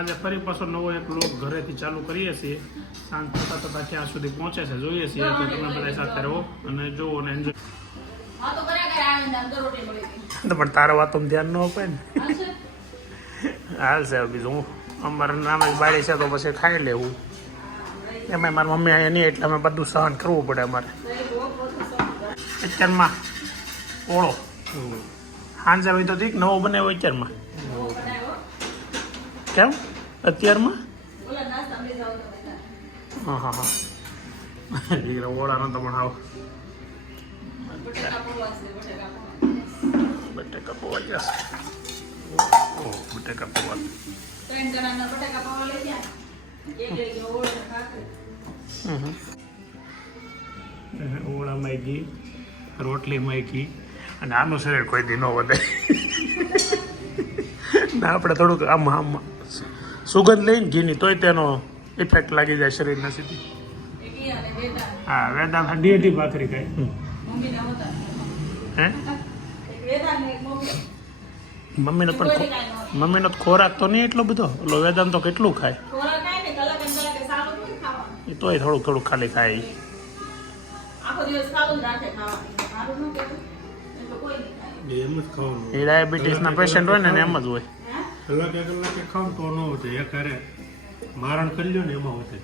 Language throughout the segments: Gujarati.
આજે ફરી પાછો નવો એક લોક ઘરેથી ચાલુ કરીએ છીએ. સાંજ થતા થતા ક્યાં સુધી પહોંચે છે. જોઈએ છીએ તો તમે બધા સાથે રહો અને જુઓ અને એન્જોય તો પણ તારા વાતો ધ્યાન ન અપાય ને. હાલ છે? બીજું અમારે નામે બાળી છે તો પછી ખાઈ લેવું. એમાં મારી મમ્મી અહીંયા નહીં એટલે અમે બધું સહન કરવું પડે અમારે. અત્યારમાં ઓળો. હાંજે હોય તો ઠીક, નવો બનાવ્યો અત્યારમાં. કેમ? અત્યારમાં? હા હા હા દીકરા ઓળાનો તો પણ બટેકા પૌવા જશે બટેકા પૌવા. ત્રણ જણાના બટેકા ઓળો ઘી રોટલીમાં ઘી અને આનું શરીર કોઈ દી ન વધે ના આપણે થોડુંક આમ આમ સુગંધ લઈને ઘીની તોય તેનો ઇફેક્ટ લાગી જાય શરીરના સીધી હા ઈ અને હતી હા વેદાંત ડેટી ભાખરી ખાય મમ્મીના હે એક વેદાંત ને એક મમ્મી. મમ્મીનો પણ. મમ્મીનો તો ખોરાક તો નહીં એટલો બધો ઓલો વેદાંત તો કેટલું ખાય. એ તોય થોડુંક થોડુંક ખાલી ખાય. આખો દિવસ રાખે ખાવાનું. એ ડાયાબિટીસના પેશન્ટ હોય ને એમ જ હોય. કલાકે કલાકે ખાવ તો ન વધે. એ કરે મારણ કરી લ્યો ને એમાં વધે.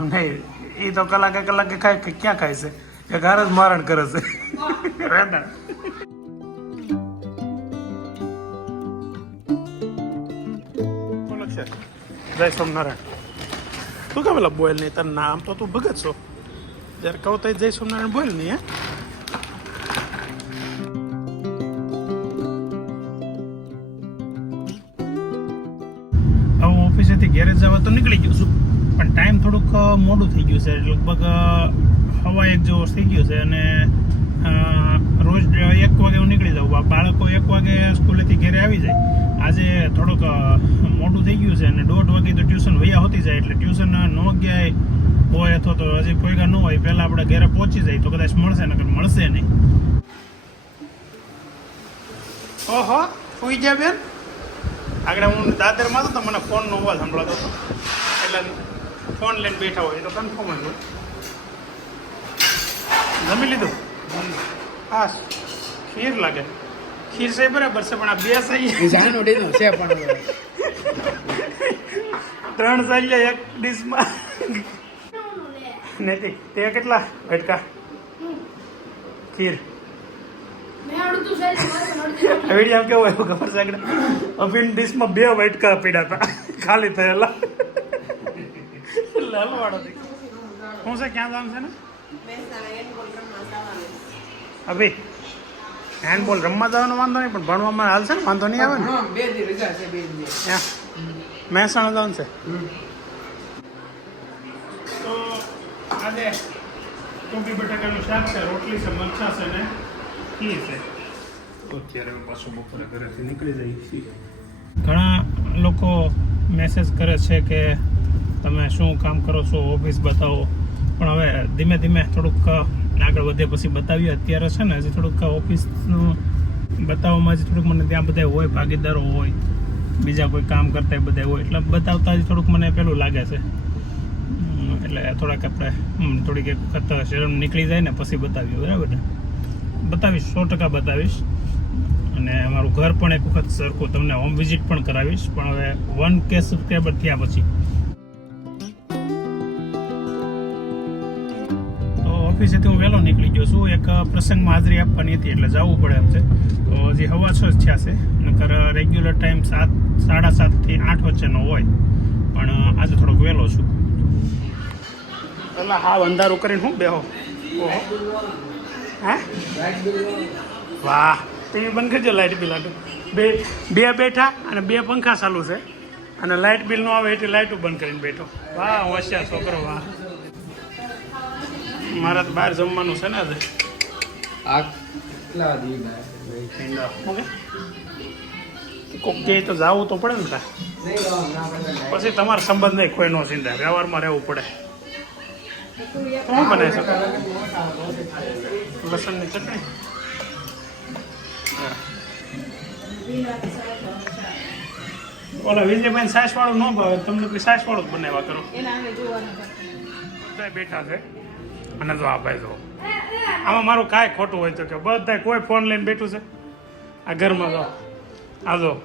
નહીં. એ તો કલાકે કલાકે ખાય કે ક્યાં ખાય છે? કે ઘર જ મારણ કરે છે. છે જય સોમનારાયણ તું કેમ એટલે બોલ નહીં, તારું નામ તો તું ભગત છો. જ્યારે કહું તો જય સોમનારાયણ બોલ નહીં, હે? હવે ઓફિસેથી ઘેરે જવા તો નીકળી ગયો છું, પણ ટાઈમ થોડુંક મોડું થઈ ગયું છે. લગભગ હવા એક જેવો થઈ ગયો છે અને રોજ એક વાગે હું નીકળી જાઉં. બાળકો એક વાગે સ્કૂલેથી ઘેરે આવી જાય. આજે થોડુંક મોટું થઈ ગયું છે અને દોઢ વાગે તો ટ્યુશન વયા હોતી જાય. એટલે ટ્યુશન ન ગયા હોય અથવા તો હજી પોઈગા ન હોય પહેલાં આપણે ઘરે પહોંચી જાય તો કદાચ મળશે નકર મળશે નહીં. ઓહો સુઈ ગયા બેન? આગળ હું દાદરમાં હતો તો મને ફોનનો અવાજ સંભળાતો હતો. એટલે ફોન લઈને બેઠા હોય તો કન્ફર્મ જ હોય. જમી લીધું. હા ખીર લાગે. ખીર છે બરાબર છે પણ આ બે સહી જાન ઉડી નો છે પણ. ત્રણ સહી એક ડીશમાં. નથી તે કેટલા? ભટકા. ખીર. વીડિયો કેવો આવ્યો ખબર છે અભિન ડીશમાં બે વાટકા પીડા હતા. ખાલી થયેલા. લાલવાળો હતી શું છે ક્યાં જામ છે ને? અભી હેન્ડબોલ રમવા જવાનો વાંધો નહીં પણ ભણવામાં હાલ છે ને વાંધો નહીં આવે ને? હા, બે દી રજા છે બે દી. મહેસાણા જવાનું છે. તો આજે કોબી બટાકાનું શાક છે રોટલી છે મરચા છે ને ખીર છે. તો અત્યારે અમે બપોરે ઘરેથી નીકળી જઈએ છીએ. ઘણા લોકો મેસેજ કરે છે કે તમે શું કામ કરો છો ઓફિસ બતાવો. પણ હવે ધીમે ધીમે થોડુંક આગળ વધે પછી બતાવીએ. અત્યારે છે ને હજી થોડુંક ઓફિસનું બતાવવામાં જ થોડુંક મને ત્યાં બધા હોય, ભાગીદારો હોય, બીજા કોઈ કામ કરતા બધા હોય. એટલે બતાવતા જ થોડુંક મને પેલું લાગે છે. એટલે થોડાક આપણે થોડીક એક વખત શરમ નીકળી જાય ને પછી બતાવીએ, બરાબર ને? બતાવીશ, સો ટકા બતાવીશ. અને અમારું ઘર પણ એક વખત સરખું તમને હોમ વિઝિટ પણ કરાવીશ. પણ હવે વન કે સબસ્ક્રાઈબર થયા પછી ઓફિસેથી હું વહેલો નીકળી ગયો છું. એક પ્રસંગમાં હાજરી આપવાની હતી એટલે જવું પડે એમ છે. તો હજી હવા છ જ થયા છે. નકર રેગ્યુલર ટાઈમ સાત, સાડા સાતથી આઠ વચ્ચેનો હોય. પણ આજે થોડોક વહેલો છું. પેલા હા અંધારું કરીને હું બેહો? ઓહો. હે? વાહ. ટીવી બંધ કરજો લાઇટ બિલ આટલું. બે બે બેઠા અને બે પંખા ચાલુ છે. અને લાઇટ બિલ નો આવે એટલે લાઇટો બંધ કરીને બેઠો. વાહ, હોશિયાર છોકરો, વાહ. મારે તો બહાર જમવાનું છે ને આજે. આ કેટલા દી કોક તો જાવું તો પડે ને ના પછી તમારો સંબંધ નહીં કોઈનો ચિંતા. વ્યવહારમાં રહેવું પડે. શું બનાવી શકો લસણની ચટણી? હા. ઓલા વિજયભાઈ સાસવાળું ન ભાવે તમને કોઈ સાસ જ બનાવ્યા કરો. એના આગળ જોવાનું બધા બેઠા છે. અને જો આ ભાઈ જો. આમાં મારું કાંઈ ખોટું હોય તો કે બધા કોઈ ફોન લઈને બેઠું છે? આ ઘરમાં જો. આ જો.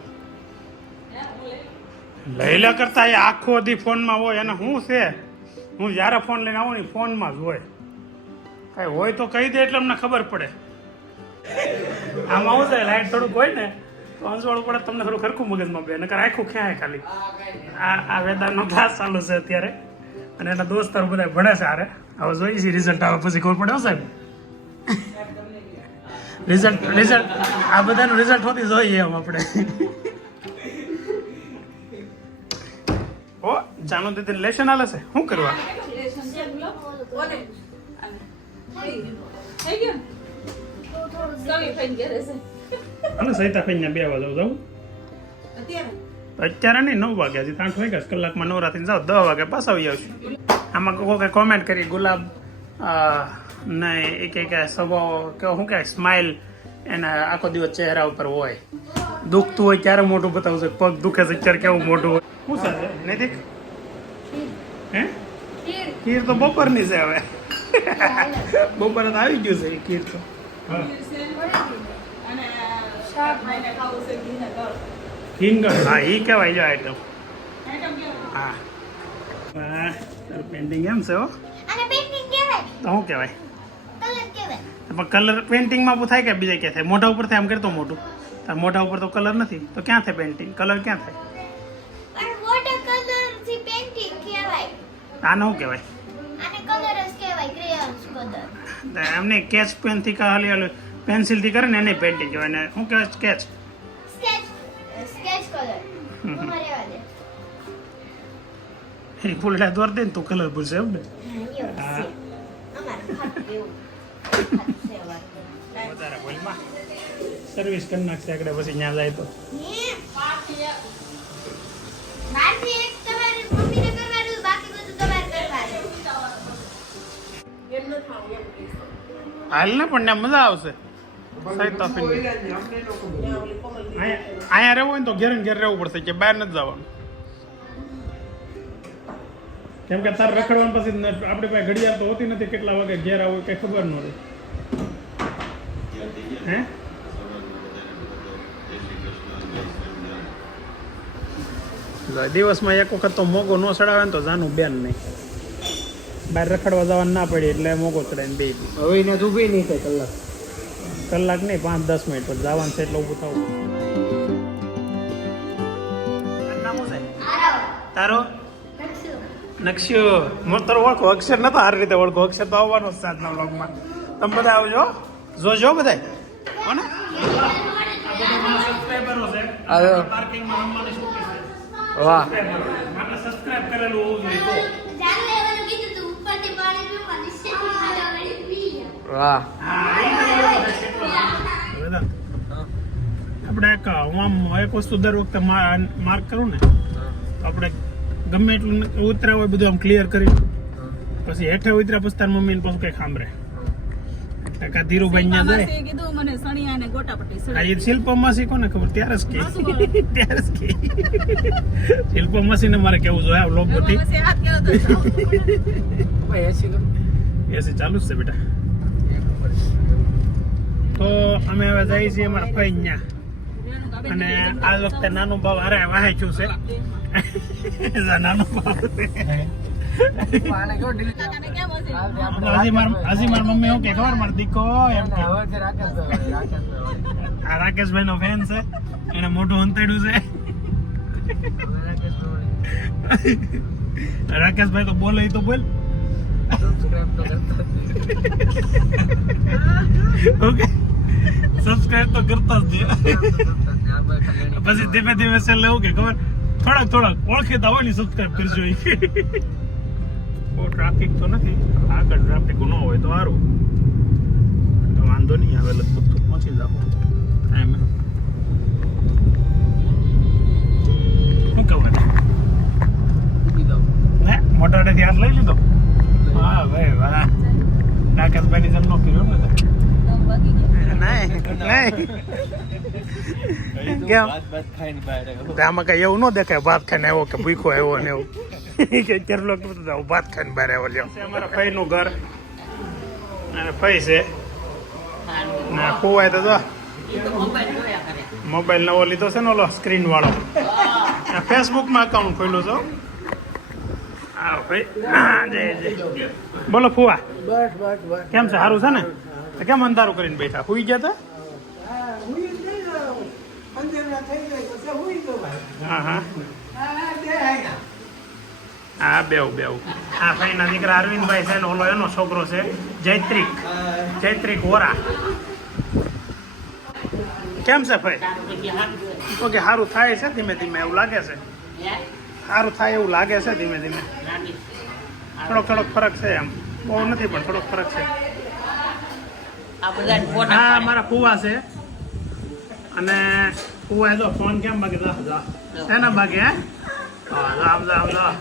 લઈલા કરતા એ આખો દી ફોનમાં હોય અને હું છે? હું જ્યારે ફોન લઈને આવું ને ફોનમાં જ હોય. કાંઈ હોય તો કહી દે એટલે અમને ખબર પડે. આમાં આવું છે, લાઈટ થોડુંક હોય ને, તો અંજવાળું પડે તમને થોડું ખરખું મગજમાં બે. નકર આખું ક્યાં ખાલી? આ આ વેદાનો ક્લાસ ચાલુ છે અત્યારે. અને એના દોસ્તારો બધા ભણે છે આરે હવે જોઈએ છીએ રિઝલ્ટ આવે પછી ખબર પડે સાહેબ. રિઝલ્ટ રિઝલ્ટ આ બધાનું રિઝલ્ટ હોતી જોઈએ એમ આપણે. ઓ જાનો દીદી લેશન આલે છે? શું કરવા? અને સહિતા ફઈને બે વાગે જાઉં. અત્યારે? અત્યારે નહીં, નવ વાગ્યા છે આઠ વાગ્યા. કલાકમાં નવરાત્રી જાઓ, દસ વાગે પાછા આવી આવશું. આમાં કોઈ કોમેન્ટ કરી, ગુલાબ ને એક એક સ્વભાવ, કે શું કહે સ્માઇલ એના આખો દિવસ ચહેરા ઉપર હોય. દુખતું હોય ત્યારે મોટું બતાવશે પગ દુખે છે ત્યારે કેવું મોઢું હોય. શું સાથે નૈતિક? હે? ખીર તો બપોરની છે હવે. બપોરે તો આવી ગયું છે ખીર તો. હા. હિંગ હા એ કહેવાય જો આઈટમ આઈટમ હા તારું પેન્ટિંગ એમ છે હો તો શું કહેવાય પણ કલર પેન્ટિંગમાં બહુ થાય કે બીજા ક્યાં થાય મોઢા ઉપર થાય આમ કરતો મોઢું તાર મોઢા ઉપર તો કલર નથી તો ક્યાં થાય પેન્ટિંગ કલર ક્યાં થાય આને શું કહેવાય તો એમને કેચ પેનથી પેન્સિલથી કરે ને એને પેન્ટિંગ કહેવાય ને શું કહેવાય સ્કેચ એ ફૂલડા દોર દે ને તો કલર ભૂલશે એમ ને? સર્વિસ કરી નાખશે આગળ, પછી ત્યાં જાય તો. ન હાલ ને, પણ ત્યાં મજા આવશે. સાહેબ તો અહીંયા અહીંયા રહેવું હોય ને તો ઘેર ને ઘેર રહેવું પડશે કે બહાર નથી જવાનું. કેમ કે તાર રખડવાનું પછી આપણે પાસે ઘડિયાળ તો હોતી નથી કેટલા વાગે ઘેર આવું કઈ ખબર ન રહે. હે? દિવસમાં એક વખત તો મોગો ન ચડાવે ને તો જાનું બેન નહીં. બહાર રખડવા જવાનું ના પડે એટલે મોગો ચડાવીને બે હવે એને તો ઊભી નહીં થાય કલાક. કલાક નહીં પાંચ દસ મિનિટ પર જવાનું છે એટલે ઊભું થવું. તારો? નકશો હું તારો ઓળખો. અક્ષર નતો સારી રીતે ઓળખો. અક્ષર તો આવવાનો જ સાતના વ્લોગમાં. તમે બધા આવજો જોજો બધા હો ને? સબસ્ક્રાઇબરો છે આવ્યો. પાર્કિંગમાં રમવાની છૂટી છે વાહ. વાહ. આપણે એક હું આમ એક વસ્તુ દર વખતે માર્ક કરું ને આપણે ગમે એટલું ઉતરા હોય બધું આમ ક્લિયર કરી પછી હેઠે ઉતરા પછી તાર મમ્મીને પાછું કઈ સાંભળે. એટલે ધીરુભાઈ ત્યાં જાય કીધું મને સણિયા ગોટાપટ્ટી આ કોને ખબર? ત્યારે જ કે. ત્યારે જ કે. શિલ્પમાસીને મારે કેવું જોઈએ આ લોક બધી. એસી ચાલુ જ છે બેટા. તો અમે હવે જઈએ છીએ અમારા ફઈ ત્યાં. અને આ વખતે નાનું ભાવ હારે વાહે છે. નાનો રાકેશભાઈ નો ફેન છે. એને મોટું અંતેડ્યું છે. રાકેશભાઈ તો બોલે તો બોલ. ઓકે. સબસ્ક્રાઇબ તો કરતા જ પછી ધીમે ધીમે સેલ લેવું કે ખબર? થોડાક થોડાક ઓળખેતા હોય ને સબસ્ક્રાઇબ કરજો બહુ ટ્રાફિક તો નથી. આગળ ટ્રાફિક ન હોય તો સારું. તો વાંધો નહીં આવે લગભગ તો પહોંચી જાવ એમ શું કહેવાય? મોટા હાથ લઈ લીધો? હા ભાઈ વાહ. રાકેશભાઈ ની જન્મ કર્યો ને નહીં નહીં. આમાં કઈ એવું ન દેખાય ભાત ખાઈને આવ્યો કે ભૂખો આવ્યો ને એવું. કે અત્યારે લોકો બધું ભાત ખાઈને બહાર આવ્યો લ્યો. અમારા ફઈનું ઘર. અને ફઈ છે. ને ખોવાય તો જો. મોબાઈલ નવો લીધો છે ને ઓલો સ્ક્રીન વાળો. ફેસબુકમાં અકાઉન્ટ ખોલ્યું છો બોલો ફુવા. બસ બસ બસ. કેમ છે? સારું છે ને? તો કેમ અંધારું કરીને બેઠા? હુઈ ગયા હતા હા હુઈ જ નહીં રહ્યો. અંધેરા થઈ જાય પછી હુઈ તો ભાઈ હા હા. હા બે આયા હા બેવ બેવ આ ભાઈના દીકરા અરવિંદભાઈ છે ને ઓલો એનો છોકરો છે જૈત્રિક જૈત્રિક વોરા. કેમ છે ભાઈ? ઓકે સારું થાય છે ધીમે ધીમે એવું લાગે છે? સારું થાય એવું લાગે છે ધીમે ધીમે. થોડોક થોડોક ફરક છે એમ. બહુ નથી પણ થોડોક ફરક છે. હા મારા ફુવા છે. અને ફુવા જો ફોન કેમ બાકી દસ દસ શેના બાકી હે? હા જા.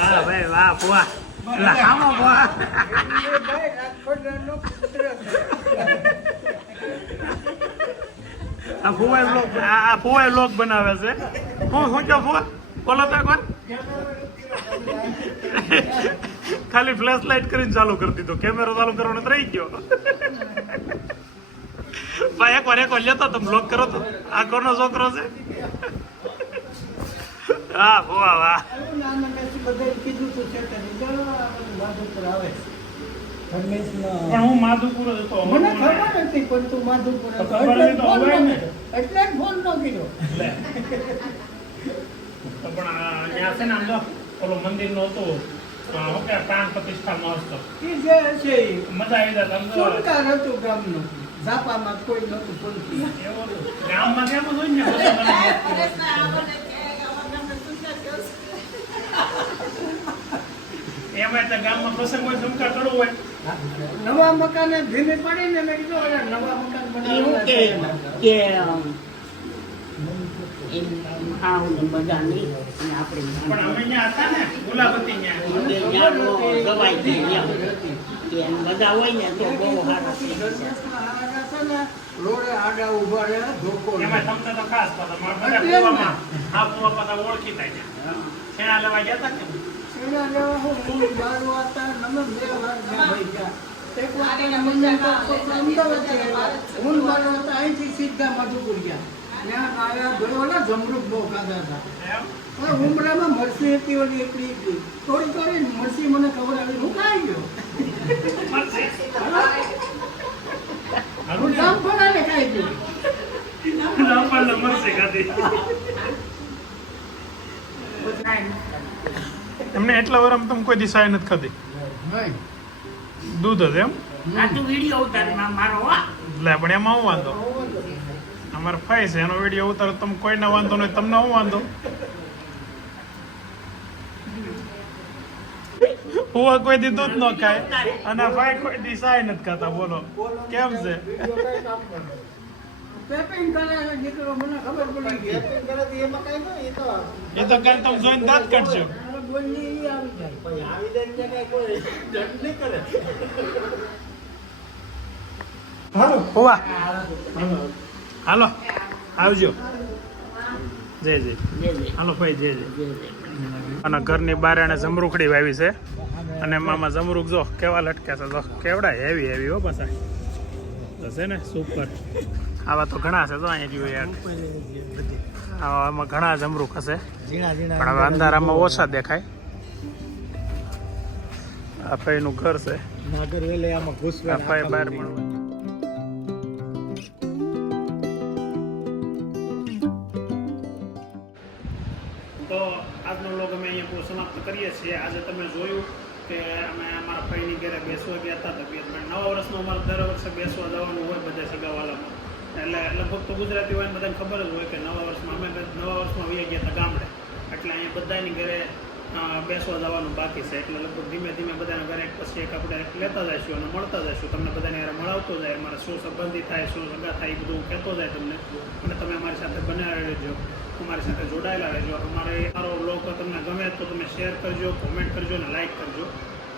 હા ભાઈ વાહ ફુવા. હામો ફુવા. એ આ ફુવાઈ બ્લોગ આ ફુવાઈ બ્લોગ બનાવે છે. હું હું ક્યાં ફુવા? બોલો તો એકવાર. ખાલી ફ્લેશ લાઇટ કરીને ચાલુ કરી દીધો. કેમેરો ચાલુ કરવાનો તો રહી ગયો. ભાઈ એકવાર એકવાર લેતો તમે બ્લોક કરો તો આ કોનો છોકરો છે? હા વાહ બધું માધુપુર આવે ધર્મેશનો પણ હું માધુપુર હતો મને ખબર નથી પણ તું માધુપુર હતો. એટલે ફોન ન કર્યો. પણ ત્યાં છે ને આમ જો ઓલો મંદિર નો હતો પ્રાણ પ્રતિષ્ઠા મહોત્સવ. ઈ જે છે મજા આવી જાય હતું ગામનું. કોઈ બોલતું ગામમાં કેમ હોય ને? એમાં તો ગામમાં પ્રસંગ હોય કરવો હોય. નવા મકાને ધીમે પડીને મેં કીધું "અરે, નવા મકાન બનાવવાના કે કે આપણે પણ અમે ત્યાં હતા ને ગુલાબતી ત્યાં. છે. કે બધા હોય ને તો બહુ સારા છે. રોડે આડા રહે ધોકો એમાં તમને તો ખાસ છે. છેણા લેવા ગયા હતા કે શેના લેવા હું હું બાર નમે બે વાર ભાઈ ગયા. એક વાર તો મને તો અમદાવાદથી આવ્યા. હું બાર વાગતા અહીંથી સીધા મધુપુર ગયા. ત્યાં આયા ગયો ઓલા જમરૂક બહુ ખાધા હતા. એમ? હવે ઉમરામાં મરસી હતી ઓલી એકલી. થોડી થોડી મરસી મને ખબર આવી હું ખાઈ ગયો. એમને એટલા વાર તમે કોઈ દિશાએ નથી ખાધી. દૂધ હશે એમ. આ તું વીડિયો ઉતારમાં મારો હો. લે પણ એમાં હું વાંધો? અમારે ફાઈ છે એનો વીડિયો ઉતારો તમે કોઈને વાંધો નહીં તમને હું વાંધો? હુવા કોઈ દી દૂધ ન ખાય. અને ફાઈ કોઈ દી સાય નથી ખાતા બોલો. કેમ છે? એ તો કાલ તમે જોઈને દાંત કાઢશો. હાલો આવજો જય. જય જે જે હાલો ભાઈ જય જય. જે જે. અને ઘરની બારે એને જમરૂખડી વાવી છે. અને મામા જમરૂખ જો, કેવા લટકે છે જો. કેવડા હેવી હેવી હો પાછા. છે ને સુપર આવા તો ઘણા છે જો અહીંયા જોયું યાર આમાં ઘણા જમરૂક હશે. પણ હવે અંધારામાં ઓછા દેખાય. આ ભાઈનું ઘર છે. આ ભાઈ બહાર પણ તો આજનો લોગ અમે અહીંયા સમાપ્ત કરીએ છીએ. આજે તમે જોયું કે અમે અમારા ભાઈની ઘરે બેસવા ગયા હતા તબિયત પણ નવા વર્ષમાં અમારે દર વર્ષે બેસવા જવાનું હોય બધા સગાવાલામાં એટલે લગભગ તો ગુજરાતી હોય બધાને ખબર જ હોય કે નવા વર્ષમાં અમે નવા વર્ષમાં વહી ગયા હતા ગામડે. એટલે અહીંયા બધાની ઘરે બેસવા જવાનું બાકી છે. એટલે લગભગ ધીમે ધીમે બધાના ઘરે એક પછી એક આપણે લેતા જઈશું અને મળતા જઈશું. તમને બધાને યાર મળાવતો જાય, અમારા શું સંબંધી થાય, શું સગા થાય, એ બધું કહેતો જાય તમને. અને તમે અમારી સાથે બનાવી રહેજો. અમારી સાથે જોડાયેલા રહેજો. અમારે મારો બ્લોગ તમને ગમે તો તમે શેર કરજો કોમેન્ટ કરજો અને લાઈક કરજો.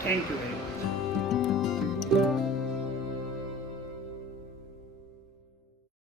Thank you very much